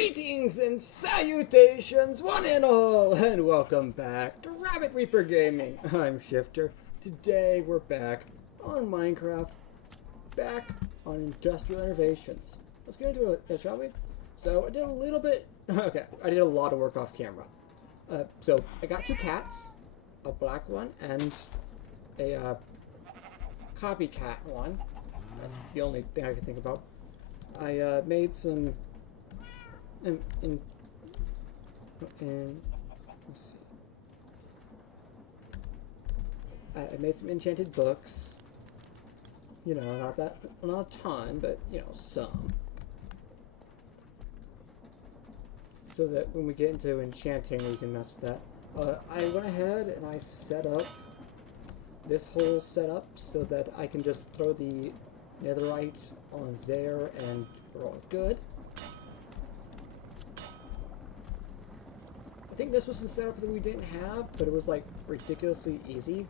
Greetings and salutations, one and all, and welcome back to Rabbit Reaper Gaming. I'm Shifter. Today we're back on Minecraft, back on Industrial Innovations. Let's get into it, shall we? So I did a little bit, I did a lot of work off camera. So I got two cats, a black one and a copycat one. That's the only thing I can think about. I made some let's see. I made some enchanted books. You know, not a ton, but you know, some. So that when we get into enchanting, we can mess with that. I went ahead and I set up this whole setup so that I can just throw the netherite on there and we're all good. I think this was the setup that we didn't have, but it was like ridiculously easy.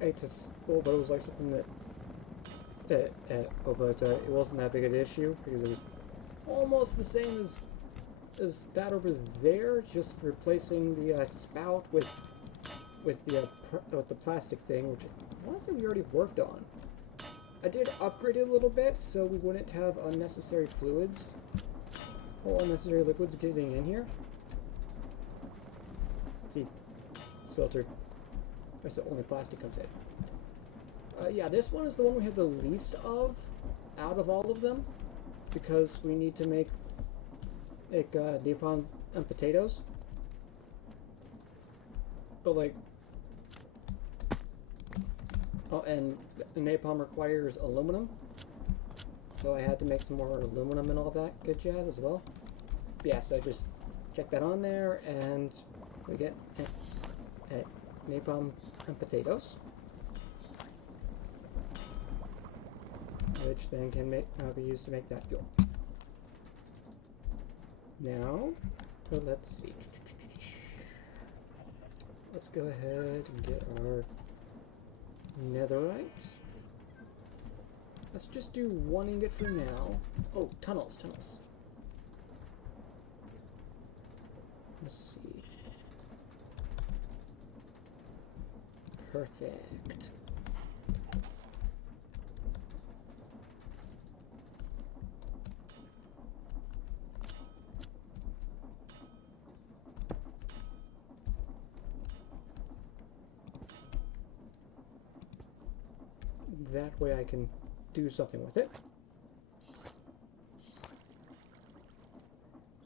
But it was like something that, it wasn't that big of an issue because it was almost the same as that over there, just replacing the spout with the plastic thing, which I want to say we already worked on. I did upgrade it a little bit so we wouldn't have unnecessary fluids or unnecessary liquids getting in here. See, it's filtered. So only plastic comes in. Yeah, this one is the one we have the least of out of all of them because we need to make napalm and potatoes. But like, oh, and napalm requires aluminum, so I had to make some more aluminum and all that good jazz as well. But yeah, so I just check that on there, and we get napalm and potatoes, which then can be used to make that fuel. Now, let's see. Let's go ahead and get our netherite. Let's just do one ingot for now. Oh, tunnels. Let's see. Perfect. That way I can do something with it.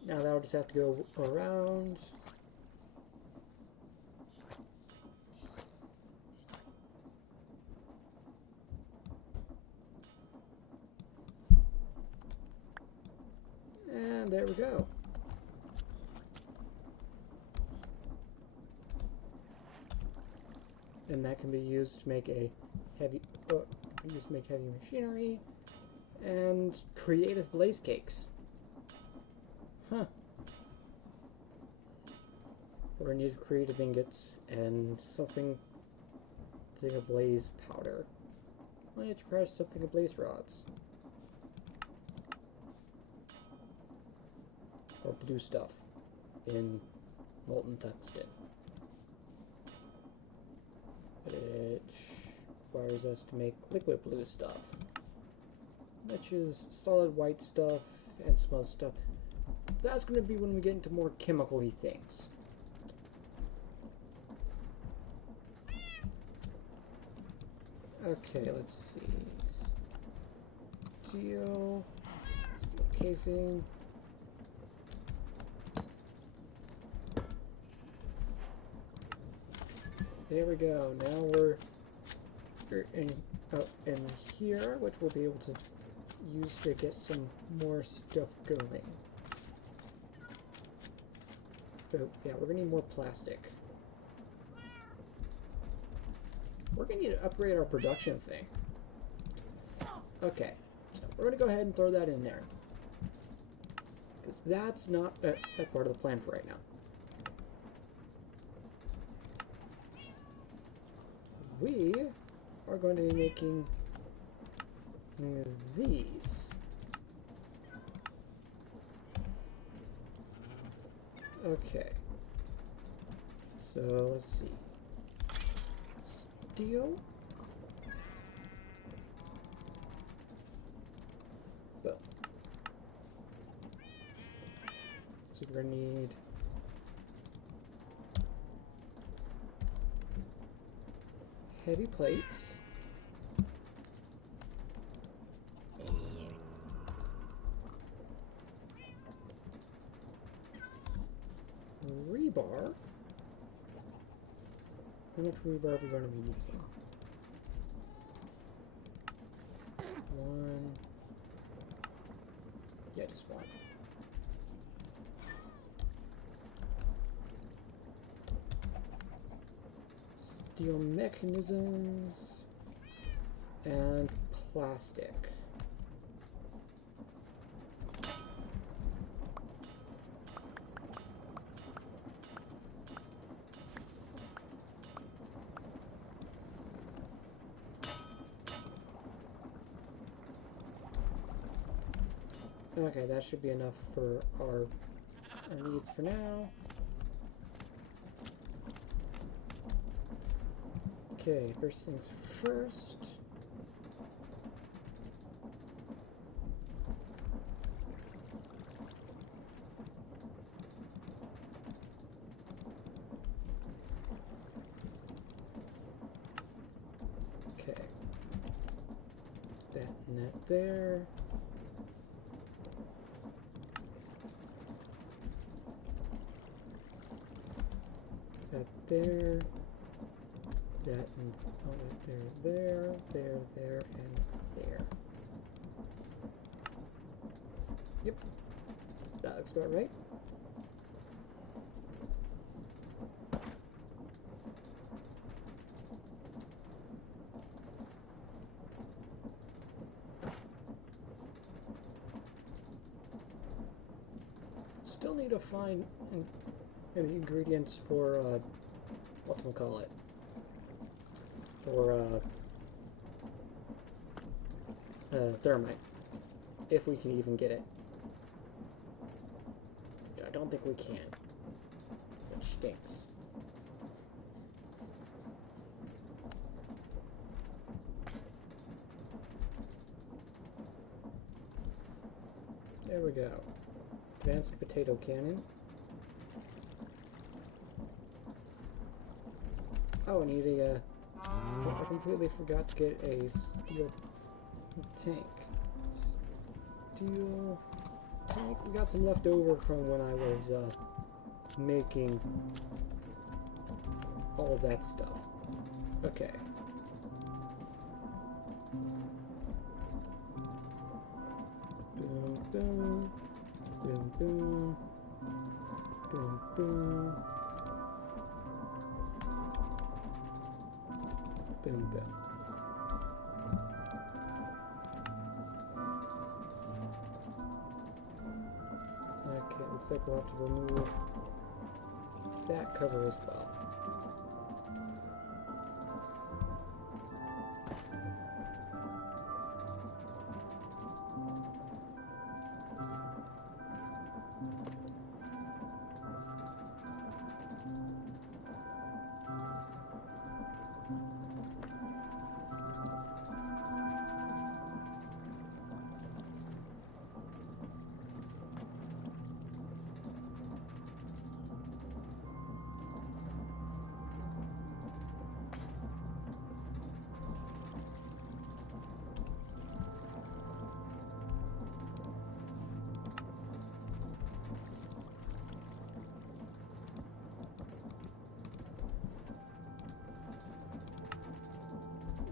Now that'll just have to go around. And there we go. And that can be used to make a heavy machinery and creative blaze cakes. Huh. We're gonna need creative ingots and something ablaze powder. I need to crash something ablaze rods. Or blue stuff in molten tungsten. Which requires us to make liquid blue stuff, which is solid white stuff and some other stuff. That's going to be when we get into more chemical-y things. Okay, let's see. Steel casing. There we go. Now we're in here, which we'll be able to use to get some more stuff going. But yeah, we're gonna need more plastic. We're gonna need to upgrade our production thing. Okay, so we're gonna go ahead and throw that in there because that's not a part of the plan for right now. We are going to be making these. Okay. So let's see. Steel. Boom. So we're gonna need heavy plates. Rebar. How much rebar are we going to be needing? One. Yeah, just one. Steel mechanisms and plastic. Okay, that should be enough for our needs for now. Okay, first things first. Okay. That and that there. That there. That and oh, that there, and there. Yep. That looks about right. Still need to find the ingredients for whatchamacallit. For thermite. If we can even get it. Which I don't think we can. Which stinks. There we go. Advanced potato cannon. Oh, I need a, I completely forgot to get a steel tank. Steel tank. We got some left over from when I was making all of that stuff. Okay. Boom, boom. Boom, boom. Boom, boom. Boom, boom. Okay, looks like we'll have to remove that cover as well.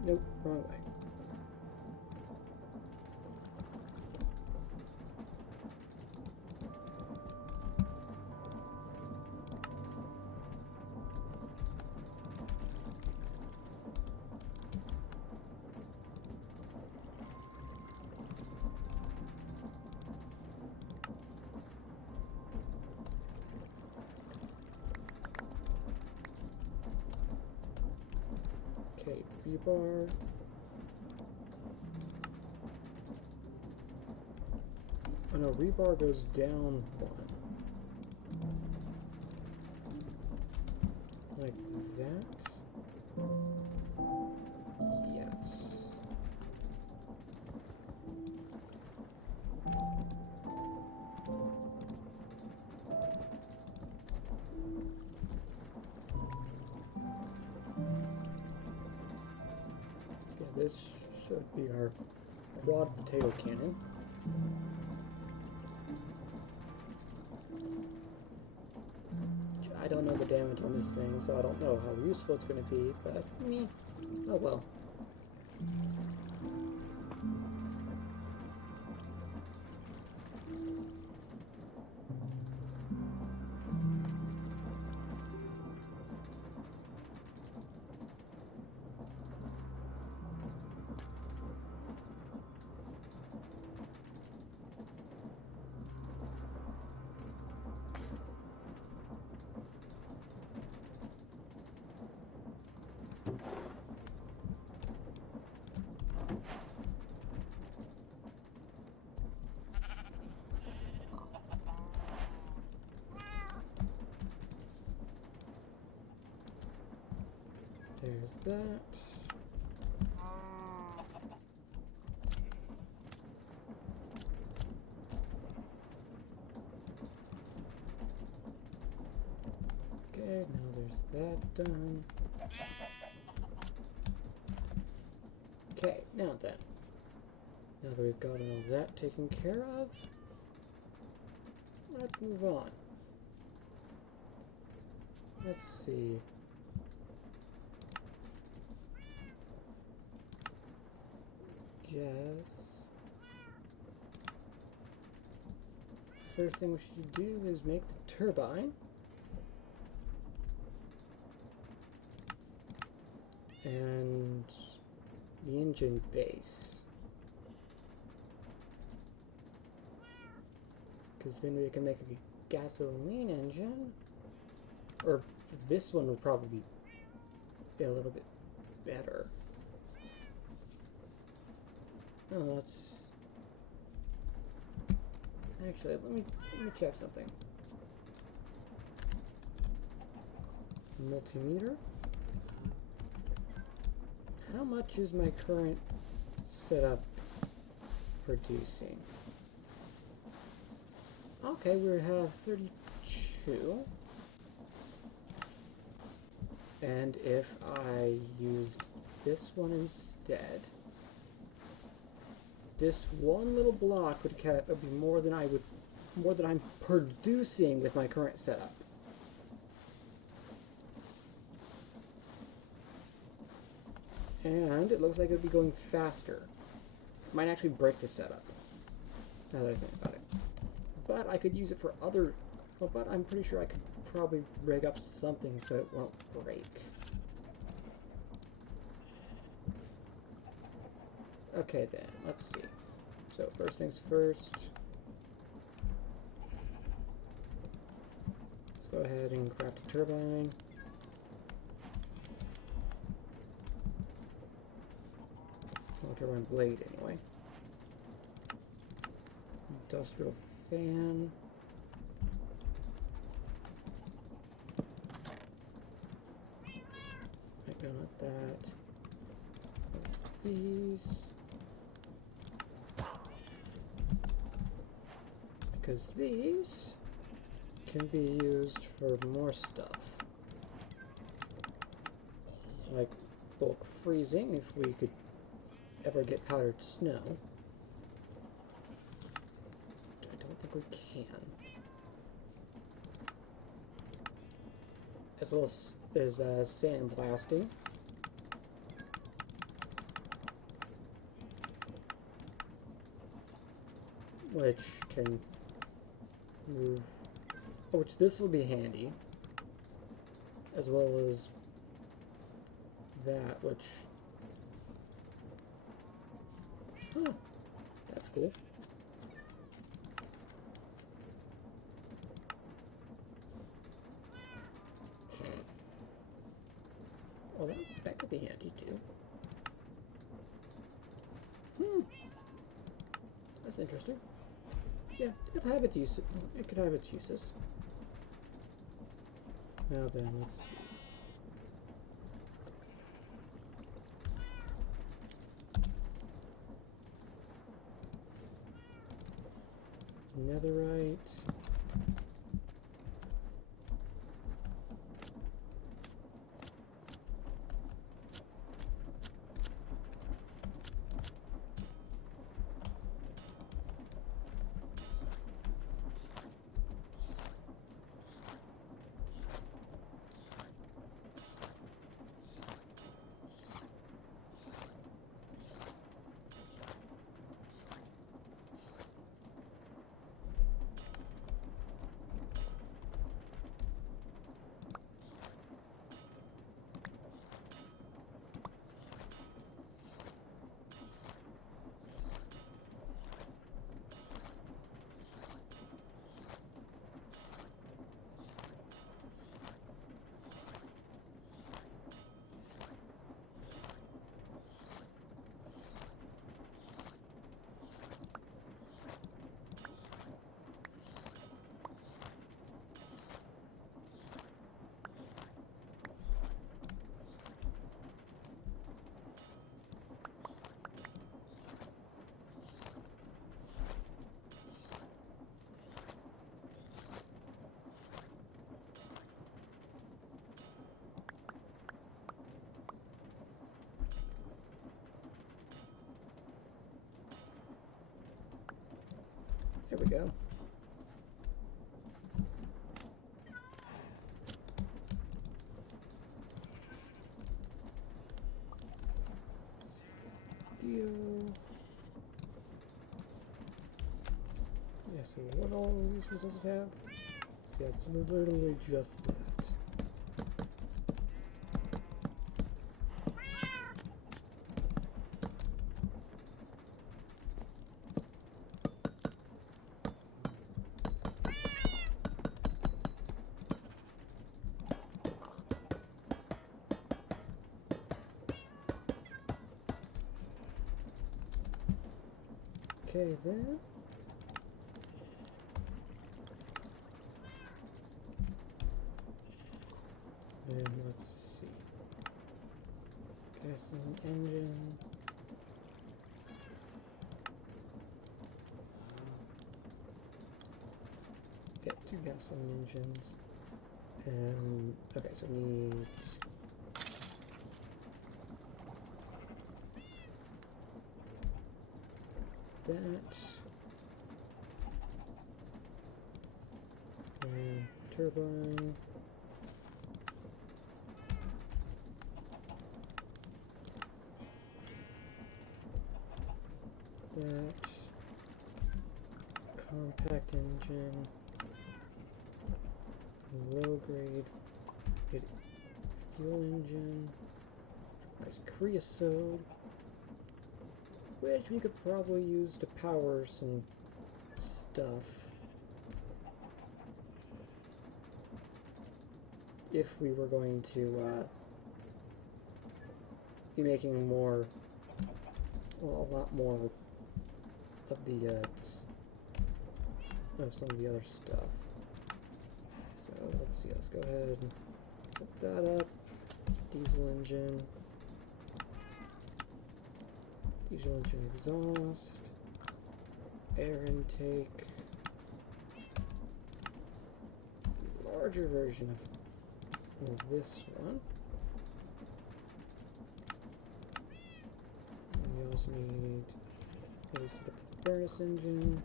Nope, wrong way. Okay, rebar. Oh no, rebar goes down one. Like that. Yes. Yeah, this should be our quad potato cannon. I don't know the damage on this thing, so I don't know how useful it's going to be, but me, oh well. There's that. Okay, now there's that done. Okay, now then. Now that we've gotten all that taken care of, let's move on. Let's see. Guess first thing we should do is make the turbine. And the engine base. Because then we can make a gasoline engine. Or this one would probably be a little bit better. No, let's actually let me check something. Multimeter. How much is my current setup producing? Okay, we have 32. And if I used this one instead, this one little block would be more than I'm producing with my current setup. And it looks like it would be going faster. Might actually break the setup, now that I think about it. But I could use it for other... Well, but I'm pretty sure I could probably rig up something so it won't break. Okay then, let's see. So first things first. Let's go ahead and craft a turbine. Turbine blade anyway. Industrial fan. I got that. These. Because these can be used for more stuff. Like bulk freezing if we could ever get powdered snow. I don't think we can. As well as sandblasting. Which can move, which this will be handy. As well as that, which that's cool. Oh, that could be handy too. That's interesting. Yeah, it could have its use. It could have its uses. Now then, let's see. netherite. There we go. Steel. Yeah, so what all uses does it have? So yeah, it's literally just that. Okay, then. And let's see. Gasoline engine. Get 2 gasoline engines. And okay, so we need that. And turbine. That. Compact engine. Low grade. Fuel engine. Requires creosote. Which we could probably use to power some stuff. If we were going to be making more, well, a lot more of the of some of the other stuff. So let's see, let's go ahead and set that up. Diesel engine. Diesel engine exhaust. Air intake. The larger version of this one. And we also need to set up the furnace engine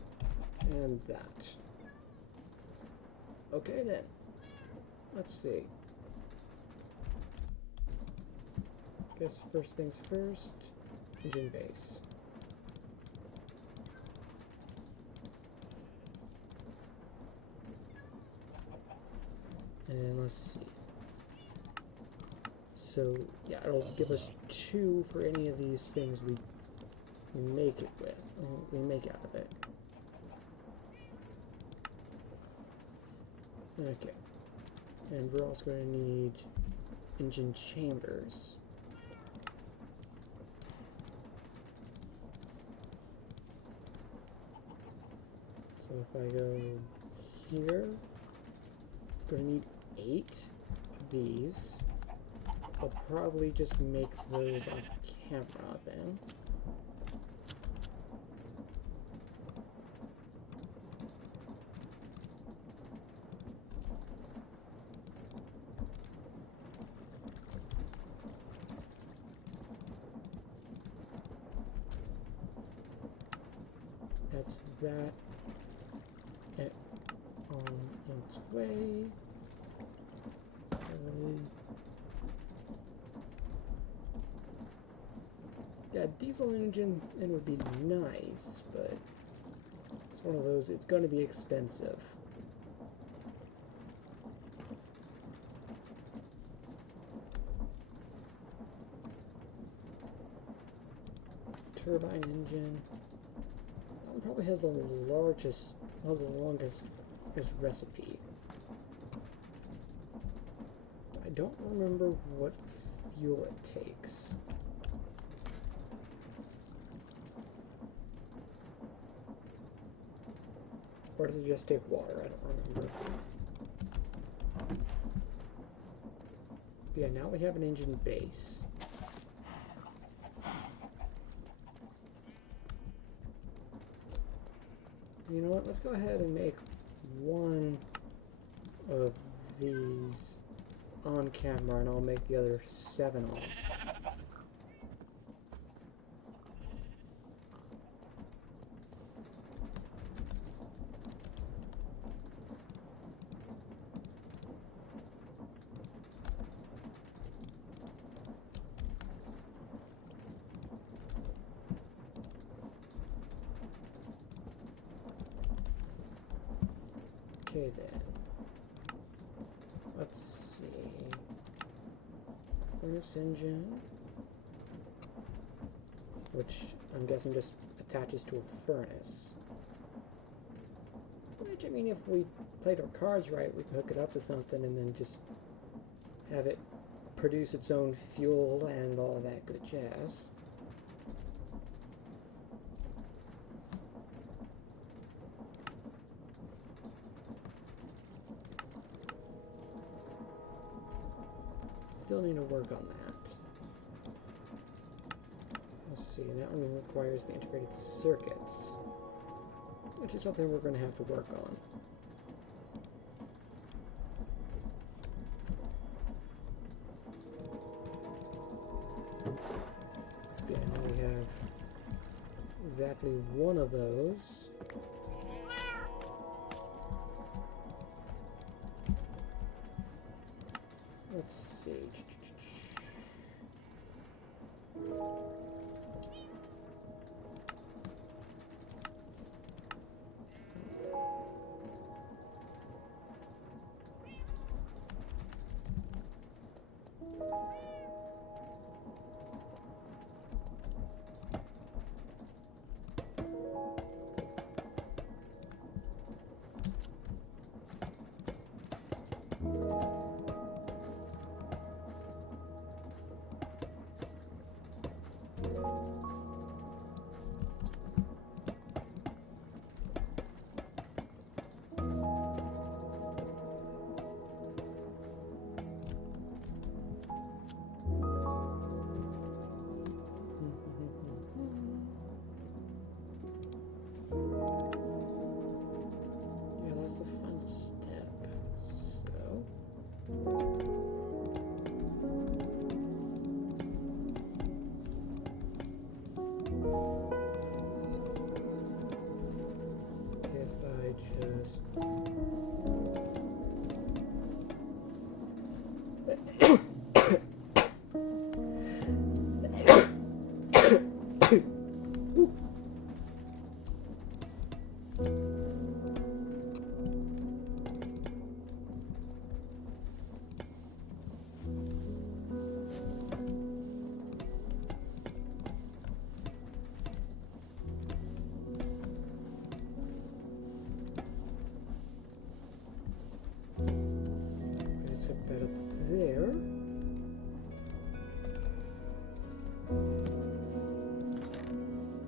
and that. Okay then. Let's see. Guess first things first. Engine base. And let's see. So yeah, it'll give us 2 for any of these things we make it with. We make out of it. Okay. And we're also going to need engine chambers. So if I go here, I'm going to need 8 of these. I'll probably just make those off camera then. That's that. On its way. Yeah, diesel engine it would be nice, but it's one of those, it's going to be expensive. Turbine engine. That one probably has the longest recipe. I don't remember what fuel it takes. Or does it just take water? I don't remember. But yeah, now we have an engine base. You know what? Let's go ahead and make one of these on camera, and I'll make the other 7 on. Okay then, let's see, furnace engine, which I'm guessing just attaches to a furnace, which, I mean, if we played our cards right, we could hook it up to something and then just have it produce its own fuel and all that good jazz. Still need to work on that. Let's see, that one requires the integrated circuits, which is something we're going to have to work on. Yeah, now we have exactly one of those. Let's see. Hook that up there.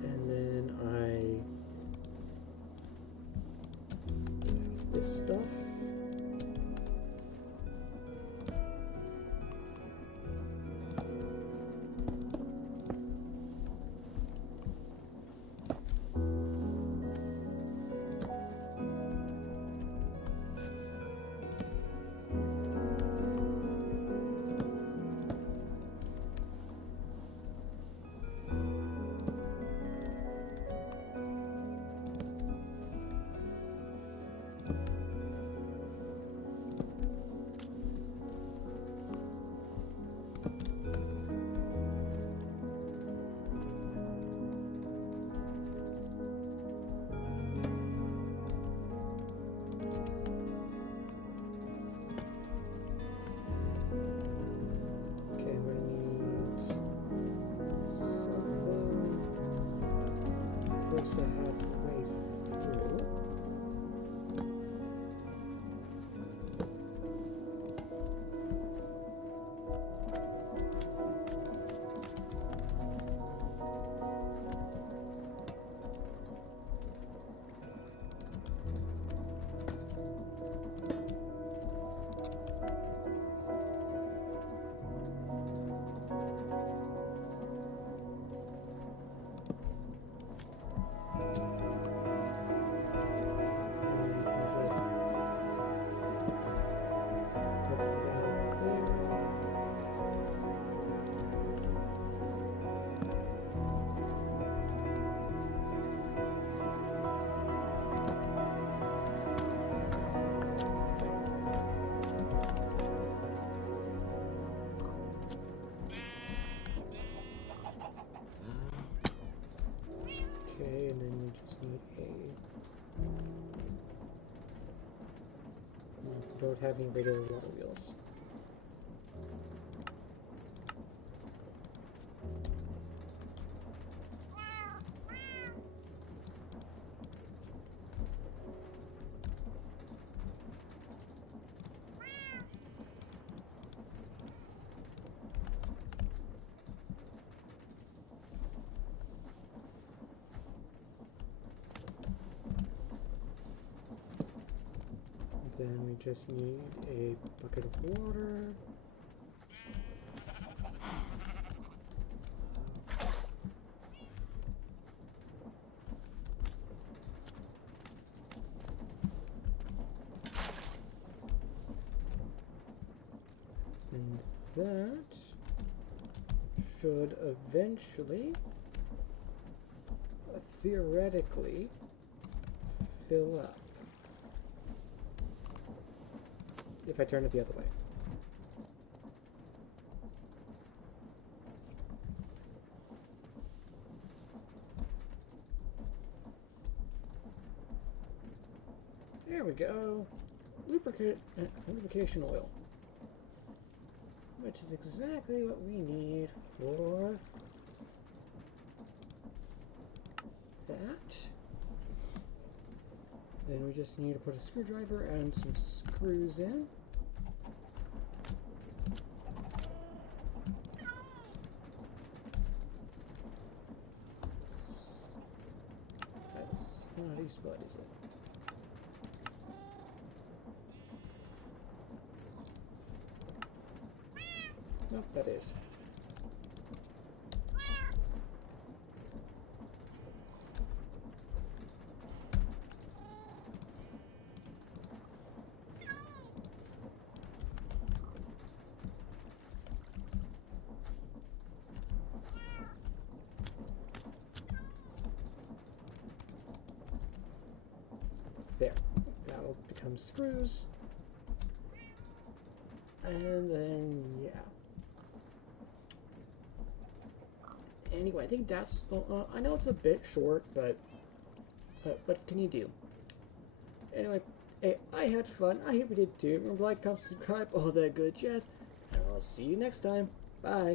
And then this stuff. supposed to have a way through. Okay, and then we just need we don't have any regular water wheels. Then we just need a bucket of water. And that should eventually, theoretically, fill up. If I turn it the other way. There we go. Lubrication oil. Which is exactly what we need for that. Then we just need to put a screwdriver and some screws in. That's not a spot, is it? Nope, that is. There. That'll become screws. And then, yeah. Anyway, I think that's... I know it's a bit short, but what can you do? Anyway, hey, I had fun. I hope you did too. Remember, like, comment, subscribe, all that good jazz. And I'll see you next time. Bye.